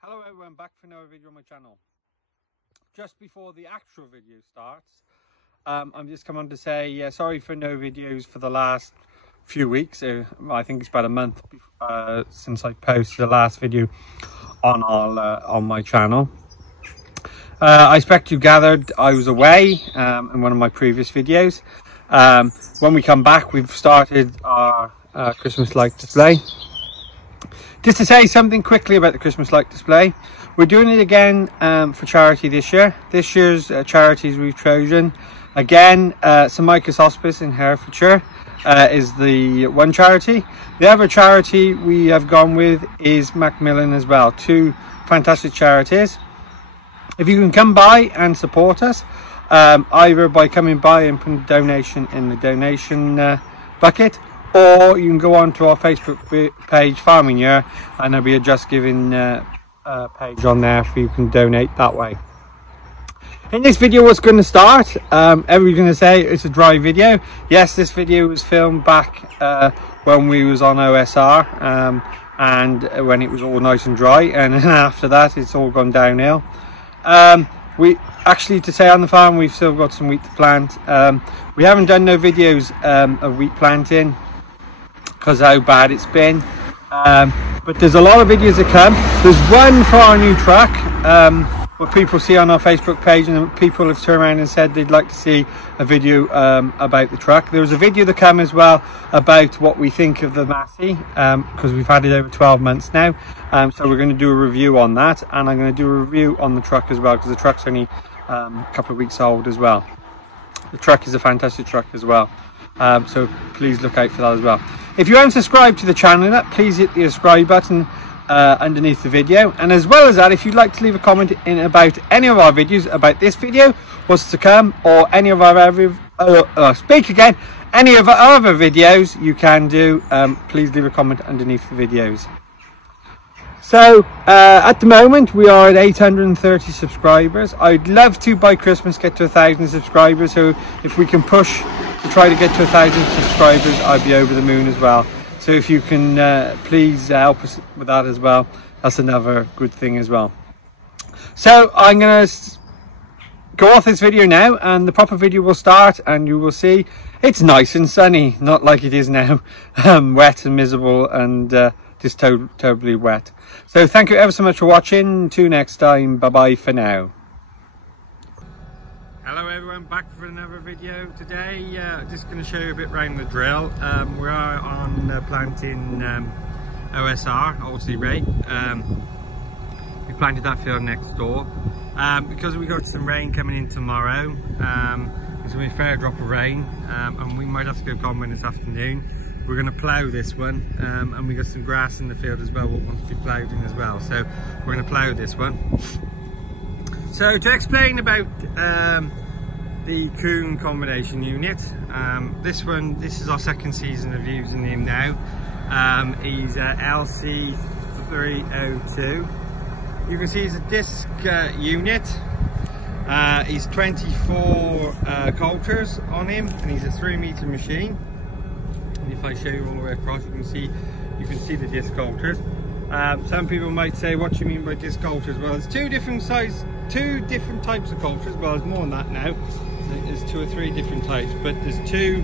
Hello everyone, back for another video on my channel. Just before the actual video starts, I'm just coming on to say sorry for no videos for the last few weeks. I think it's about a month since I posted the last video on my channel. I expect you gathered I was away in one of my previous videos. When we come back, we've started our Christmas light display. Just to say something quickly about the Christmas light display, we're doing it again for charity this year. This year's charities we've chosen, again, St Michael's Hospice in Herefordshire is the one charity. The other charity we have gone with is Macmillan as well. Two fantastic charities. If you can come by and support us, either by coming by and putting a donation in the donation bucket, or you can go on to our Facebook page, Farming Year, and there'll be a Just Giving page on there for you can donate that way. In this video, what's going to start, everyone's going to say it's a dry video. Yes, this video was filmed back when we was on OSR and when it was all nice and dry, and then after that it's all gone downhill. We actually, to say on the farm, we've still got some wheat to plant. We haven't done no videos of wheat planting because how bad it's been, but there's a lot of videos that come. There's one for our new truck, what people see on our Facebook page, and people have turned around and said they'd like to see a video about the truck. There was a video that came as well about what we think of the Massey, because we've had it over 12 months now, so we're going to do a review on that, and I'm going to do a review on the truck as well, because the truck's only a couple of weeks old as well. The truck is a fantastic truck as well, so please look out for that as well. If you haven't subscribed to the channel, please hit the subscribe button underneath the video, and as well as that, if you'd like to leave a comment in about any of our videos, about this video, what's to come, or any of our any of our other videos, you can do, please leave a comment underneath the videos. So at the moment we are at 830 subscribers. I'd love to by Christmas get to 1,000 subscribers, so if we can push to try to get to 1,000 subscribers, I'd be over the moon as well. So if you can please help us with that as well, that's another good thing as well. So I'm going to go off this video now, and the proper video will start, and you will see it's nice and sunny, not like it is now, wet and miserable, and just totally wet. So thank you ever so much for watching. Until next time, bye bye for now. Hello everyone, back for another video today. Just going to show you a bit around the drill. We are on planting OSR, Oldsley Ray. We planted that field next door. Because we got some rain coming in tomorrow, there's going to be a fair drop of rain, and we might have to go combine this afternoon. We're going to plough this one, and we got some grass in the field as well what wants to be ploughed in as well, so we're going to plough this one. So to explain about the Kuhn combination unit, this is our second season of using him now. He's LC302. You can see he's a disc unit. He's 24 coulters on him, and he's a 3-meter machine. And if I show you all the way across, you can see the disc coulters. Some people might say, what do you mean by disc coulters? Well, there's two different types of coulters. Well, there's more than that now. There's 2 or 3 different types, but there's 2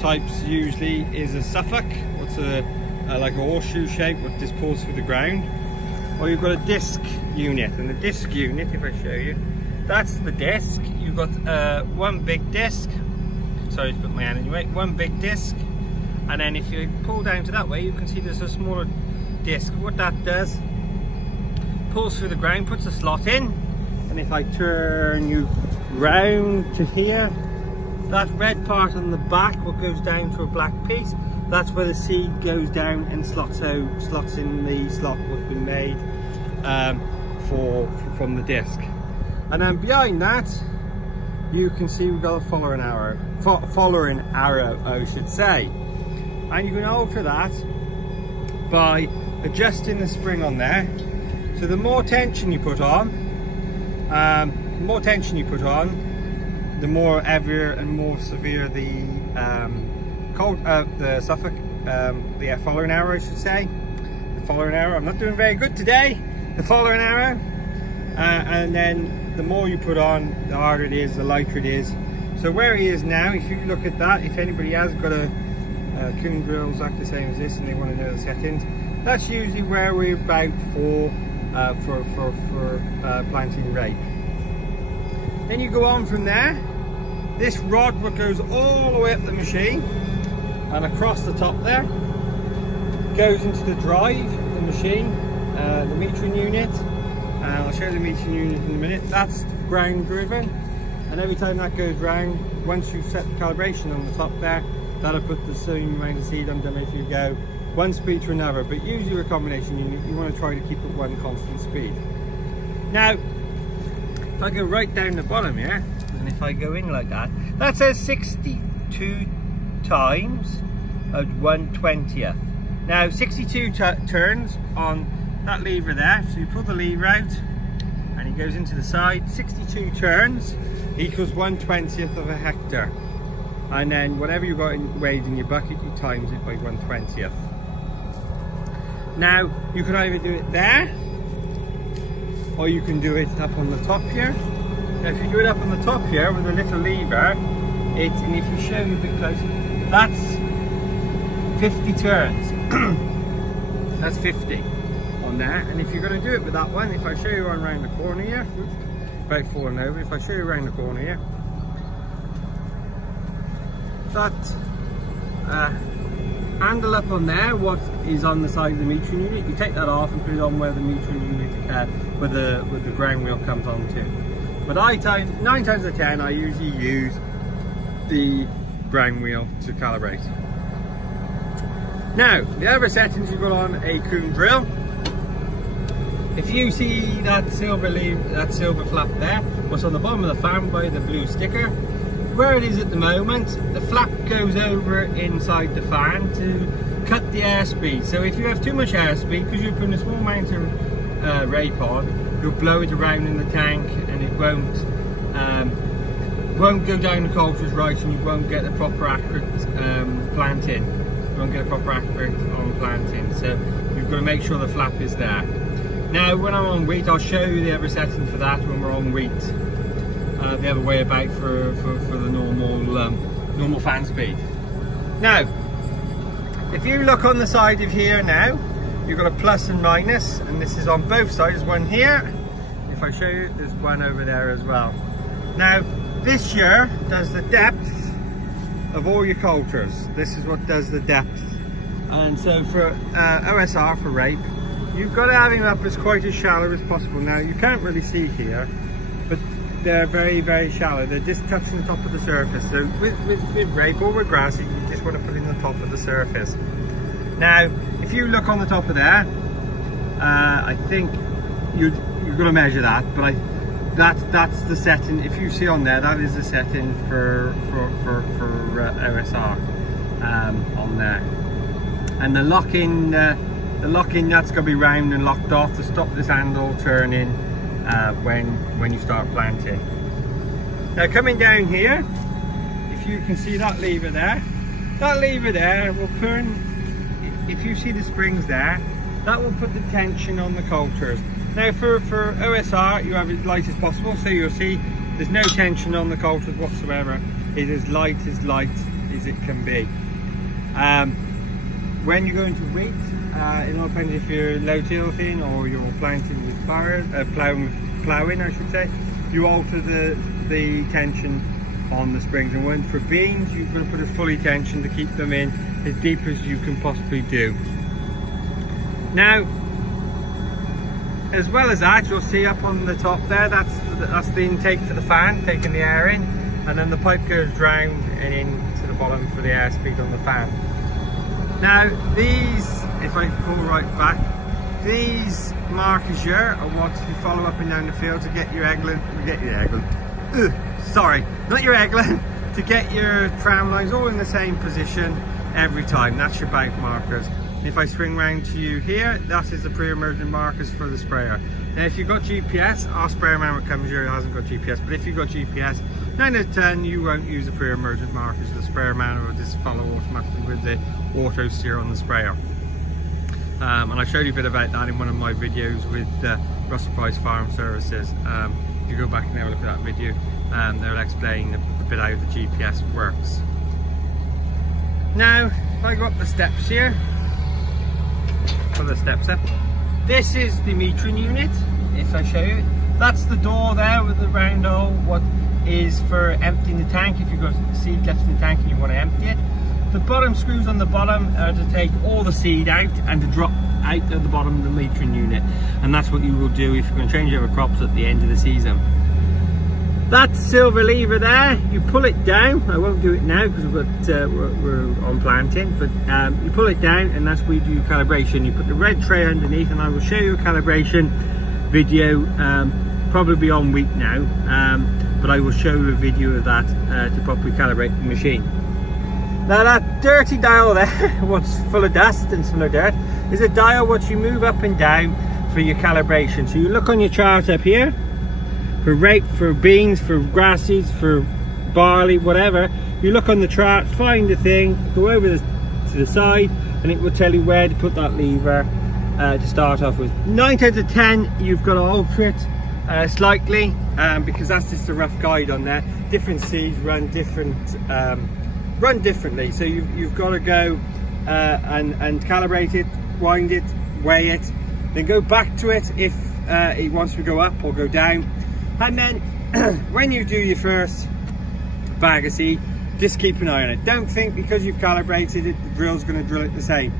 types usually. Is a Suffolk, what's like a horseshoe shape, what just pulls through the ground. Or you've got a disc unit, and the disc unit, if I show you, that's the disc. You've got one big disc. Sorry to put my hand in your way. One big disc, and then if you pull down to that way, you can see there's a smaller disc. What that does, pulls through the ground, puts a slot in, and if I turn you round to here, that red part on the back, what goes down to a black piece, that's where the seed goes down and slots in the slot what's been made from the disc. And then behind that, you can see we've got a following arrow, I should say. And you can alter that by adjusting the spring on there. So the more tension you put on, the more heavier and more severe the Suffolk, the following arrow, I should say. The following arrow. I'm not doing very good today. the following arrow, and then the more you put on, the harder it is, the lighter it is. So where he is now, if you look at that, if anybody has got a Kuhn drill exactly the same as this and they want to know the settings, that's usually where we're about for planting rape. Then you go on from there. This rod goes all the way up the machine and across the top there, goes into the drive, the machine, the metering unit. I'll show you the metering unit in a minute. That's ground driven, and every time that goes round, once you've set the calibration on the top there, that'll put the same amount of seed under if you go one speed to another. But usually with a combination unit, you want to try to keep it one constant speed. Now, if I go right down the bottom here, and if I go in like that, that says 62 times at 1/20th. Now 62 turns on that lever there, so you pull the lever out and it goes into the side. 62 turns equals 1/20th of a hectare, and then whatever you got weighed in your bucket, you times it by 1/20th. Now you can either do it there or you can do it up on the top here. Now if you do it up on the top here with a little lever, and if you show you a bit closer, that's 50 turns. That's 50 on there. And if you're going to do it with that one, if I show you one around the corner here, about falling over, if I show you around the corner here, that handle up on there, what is on the side of the metering unit, you take that off and put it on where the metering unit, where the ground wheel comes onto. But 9 times out of 10, I usually use the ground wheel to calibrate. Now, the other settings you've got on a Kuhn drill. If you see that silver flap there, what's on the bottom of the fan by the blue sticker, where it is at the moment, the flap goes over inside the fan to cut the airspeed. So if you have too much airspeed, because you're putting a small amount of rape on, you'll blow it around in the tank and it won't go down the coulters right, and you won't get the proper accurate planting. You won't get a proper accurate on planting. So you've got to make sure the flap is there. Now when I'm on wheat, I'll show you the other setting for that when we're on wheat. The other way about for the normal fan speed. Now, if you look on the side of here now, you've got a plus and minus, and this is on both sides. There's one here. If I show you, there's one over there as well. Now, this here does the depth of all your coulters. This is what does the depth. And so for OSR, for rape, you've got to have him up as quite as shallow as possible. Now, you can't really see here, but they're very, very shallow. They're just touching the top of the surface. So with rape or with grass, you just want to put in the top of the surface. Now, if you look on the top of there, I think you're going to measure that, but that's the setting. If you see on there, that is the setting for OSR on there. And the locking nut's going to be round and locked off to stop this handle turning when you start planting. Now coming down here, if you can see that lever there will turn. If you see the springs there, that will put the tension on the coulters. Now for OSR, you have it as light as possible, so you'll see there's no tension on the coulters whatsoever. It is light as it can be. When you go into wheat, it all depends if you're low tilting or you're planting with ploughing, I should say. You alter the tension on the springs, and when for beans, you've got to put a fully tension to keep them in as deep as you can possibly do. Now, as well as that, you'll see up on the top there, that's the intake for the fan, taking the air in, and then the pipe goes down and into the bottom for the airspeed on the fan. Now these, if I pull right back, these markers here are what you follow up and down the field to get your to get your tram lines all in the same position every time. That's your bank markers. If I swing round to you here, that is the pre-emergent markers for the sprayer. Now if you've got GPS, our sprayer man that comes here hasn't got GPS, but if you've got GPS, 9 out of 10 you won't use the pre-emergent markers. The sprayer man will just follow automatically with the auto steer on the sprayer. and I showed you a bit about that in one of my videos with Russell Price Farm Services. If you go back and have a look at that video, they'll explain a bit how the GPS works. Now, if I go up the steps here, pull the steps up. This is the metering unit, if I show you. That's the door there with the round hole, what is for emptying the tank. If you've got seed left in the tank and you want to empty it. The bottom screws on the bottom are to take all the seed out and to drop out at the bottom of the metering unit. And that's what you will do if you're going to change over crops at the end of the season. That silver lever there, you pull it down. I won't do it now because we're on planting, but you pull it down and that's where you do your calibration. You put the red tray underneath, and I will show you a calibration video, probably on week now, but I will show you a video of that to properly calibrate the machine. Now that dirty dial there, what's full of dust and full of dirt, is a dial which you move up and down for your calibration. So you look on your chart up here, for rape, for beans, for grass seeds, for barley, whatever. You look on the chart, find the thing, go over to the side, and it will tell you where to put that lever to start off with. 9 times out of 10, you've got to alter it slightly, because that's just a rough guide on there. Different seeds run differently, so you've got to go and calibrate it, wind it, weigh it, then go back to it if it wants to go up or go down. And then when you do your first bag of seed, just keep an eye on it. Don't think because you've calibrated it, the drill's going to drill it the same.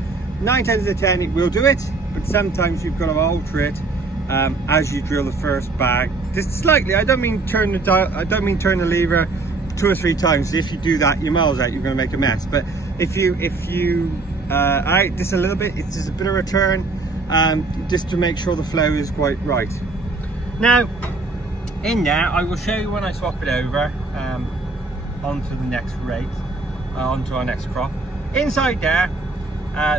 9 times out of 10 it will do it, but sometimes you've got to alter it as you drill the first bag. Just slightly. I don't mean turn the dial, I don't mean turn the lever 2 or 3 times. If you do that, you're miles out, you're going to make a mess. But if you just a little bit, it's just a bit of a turn, just to make sure the flow is quite right. Now, in there, I will show you when I swap it over onto the next rate, onto our next crop. Inside there,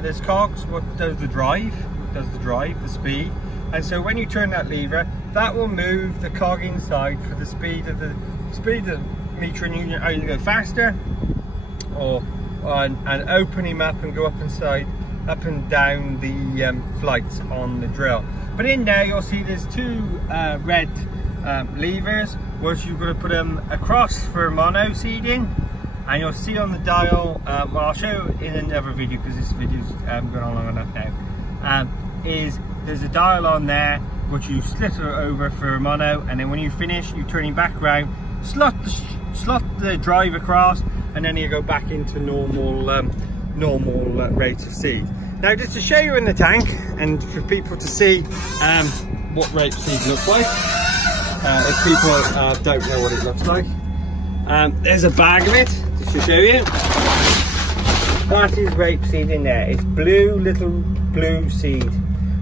there's cogs, what does the drive, the speed. And so when you turn that lever, that will move the cog inside for the speed of the metering unit, either go faster or and open him up and go up and down the flights on the drill. But in there you'll see there's 2 red levers, which you're going to put them across for mono seeding, and you'll see on the dial, well, I'll show you in another video because this video's going on long enough now, there's a dial on there which you slit over for mono, and then when you finish you turn it back around, slot the drive across, and then you go back into normal rate of seed. Now, just to show you in the tank and for people to see what rape seed looks like, if people don't know what it looks like, there's a bag of it just to show you. That is rape seed in there. It's blue, little blue seed,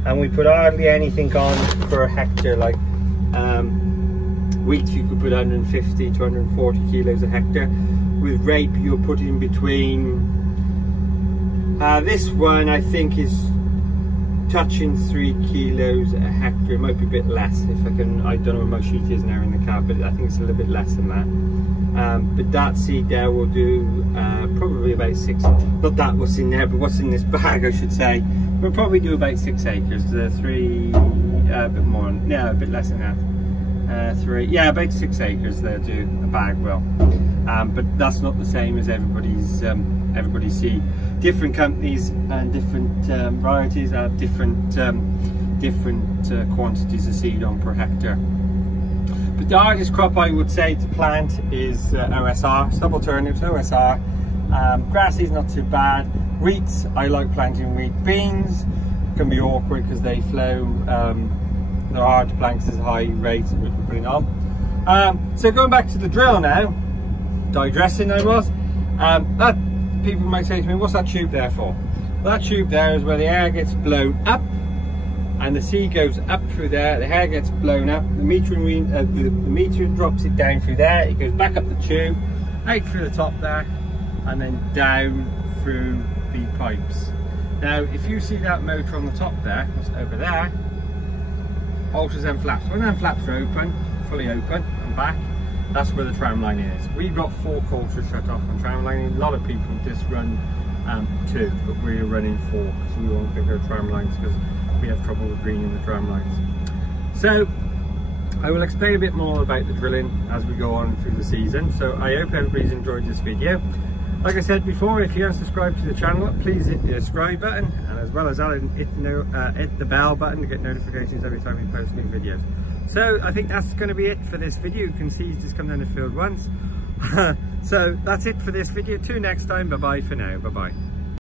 and we put hardly anything on per hectare. Like wheat, you could put 150 to 140 kilos a hectare. With rape, you'll put in between. This one I think is touching 3 kilos a hectare. It might be a bit less if I can. I don't know where my sheet is now in the cab, but I think it's a little bit less than that. But that seed there will do probably about 6. Not that what's in there, but what's in this bag, I should say. We'll probably do about 6 acres. 3, a bit more. Yeah, a bit less than that. 3. Yeah, about 6 acres. They'll do a bag will. But that's not the same as everybody's seed. Different companies and different varieties have different quantities of seed on per hectare. But the hardest crop I would say to plant is OSR, stubble turnips, OSR. Grass is not too bad. Wheats, I like planting wheat. Beans can be awkward because they flow. They're hard to plant because there's a high rate which we're putting on. So going back to the drill now, digressing I was. That people might say to me, what's that tube there for? Well, that tube there is where the air gets blown up and the seed goes up through there, the air gets blown up, the meter drops it down through there, it goes back up the tube, out through the top there, and then down through the pipes. Now, if you see that motor on the top there, what's over there, alters them flaps. When them flaps are open, fully open and back, that's where the tram line is. We've got 4 quarters shut off on tram line. A lot of people just run 2, but we're running 4 because we won't get our tram lines because we have trouble with greening the tram lines. So I will explain a bit more about the drilling as we go on through the season. So I hope everybody's enjoyed this video. Like I said before, if you haven't subscribed to the channel, please hit the subscribe button, and as well as that, hit the bell button to get notifications every time we post new videos. So I think that's going to be it for this video. You can see he's just come down the field once. So that's it for this video. Till next time, bye bye for now. Bye bye.